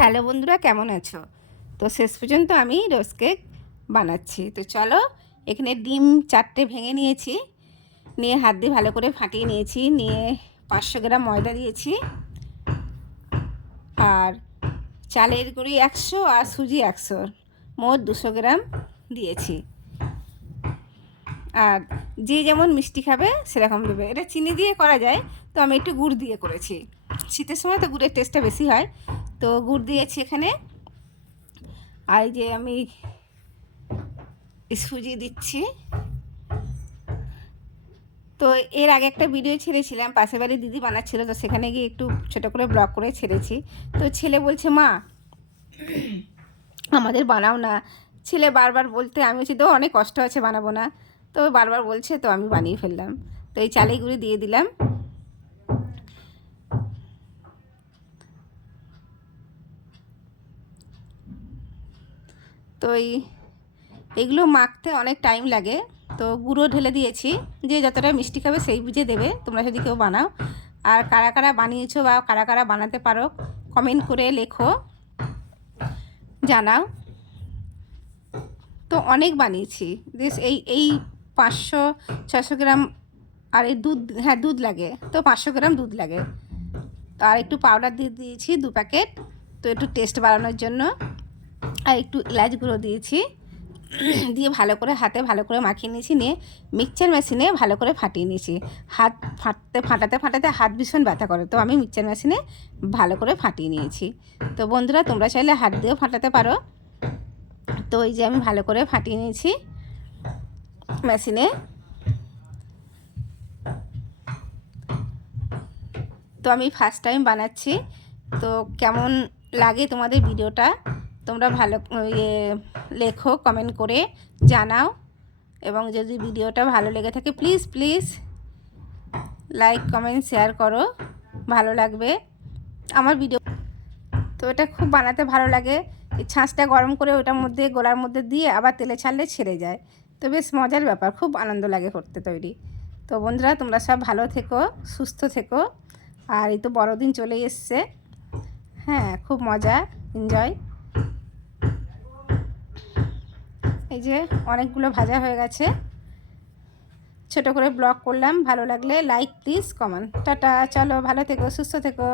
Hello বন্ধুরা, কেমন আছো? তো শেষ পর্যন্ত আমি রোজ কেক বানাচ্ছি। তো চলো, এখানে ডিম 4টে ভেঙে নিয়েছি, নিয়ে হাত দিয়ে ভালো করে ফাটিয়ে নিয়েছি, নিয়ে 500 গ্রাম ময়দা দিয়েছি, আর চালের গুঁড়ি 100 আর সুজি 100, মোট 200 গ্রাম দিয়েছি। আর যে যেমন মিষ্টি খাবে সেরকম দেবে। এটা চিনি দিয়ে করা যায়, তো আমি একটু গুড় দিয়ে করেছি। শীতের সময় তো গুড়ের টেস্টটা বেশি হয়, তো গুড় দিয়েছি এখানে। আর এই যে আমি সুজি দিচ্ছি। তো এর আগে একটা ভিডিও ছেড়েছিলাম, পাশের বাড়ির দিদি বানাচ্ছিল, তো সেখানে গিয়ে একটু ছোটো করে ব্লগ করে ছেড়েছি। তো ছেলে বলছে, মা আমাদের বানাও না। ছেলে বারবার বলতে আমি বলছি, তো অনেক কষ্ট আছে, বানাবো না। তো বারবার বলছে, তো আমি বানিয়ে ফেললাম। তো এই চালের গুঁড়ি দিয়ে দিলাম। তো এইগুলো মাখতে অনেক টাইম লাগে। তো গুঁড়ো ঢেলে দিয়েছি, যে যতটা মিষ্টি খাবে সেই বুঝে দেবে, তোমরা যদি কেউ বানাও। আর কারা কারা বানিয়েছো বা কারা কারা বানাতে পারো কমেন্ট করে লেখো, জানাও। তো অনেক বানিয়েছি। এই এই 500-600 গ্রাম। আর এই দুধ, হ্যাঁ দুধ লাগে, তো 500 গ্রাম দুধ লাগে। তো আর একটু পাউডার দিয়ে দিয়েছি 2 প্যাকেট, তো একটু টেস্ট বাড়ানোর জন্য। আর একটু এলাচ গুঁড়ো দিয়েছি, দিয়ে ভালো করে হাতে ভালো করে মাখিয়ে নিয়েছি, নিয়ে মিক্সচার মেশিনে ভালো করে ফাটিয়ে নিয়েছি। হাত ফাটাতে হাত ভীষণ ব্যথা করে, তো আমি মিক্সচার মেশিনে ভালো করে ফাটিয়ে নিয়েছি। তো বন্ধুরা, তোমরা চাইলে হাত দিয়েও ফাটাতে পারো। তো এই যে আমি ভালো করে ফাটিয়ে নিয়েছি মেশিনে। তো আমি ফার্স্ট টাইম বানাচ্ছি, তো কেমন লাগে তোমাদের ভিডিওটা তোমরা ভালো লেখো, কমেন্ট করে জানাও। এবং যদি ভিডিওটা ভালো লেগে থাকে please please like comment share করো, ভালো লাগবে আমার ভিডিও। তো এটা খুব বানাতে ভালো লাগে। এই ছাঁচটা গরম করে ওটার মধ্যে, গোলার মধ্যে দিয়ে আবার তেলে ছাড়লে ছেড়ে যায়। তো বেশ মজার ব্যাপার, খুব আনন্দ লাগে করতে তৈরি। তো বন্ধুরা, তোমরা সব ভালো থেকো, সুস্থ থেকো। আর এই তো বড়দিন চলে এসছে, হ্যাঁ খুব মজা, এনজয়। এই যে অনেকগুলো ভাজা হয়ে গেছে, ছোট করে ব্লগ করলাম। ভালো লাগলে লাইক প্লিজ কমেন্ট। টাটা, চলো ভালো থেকো, সুস্থ থেকো।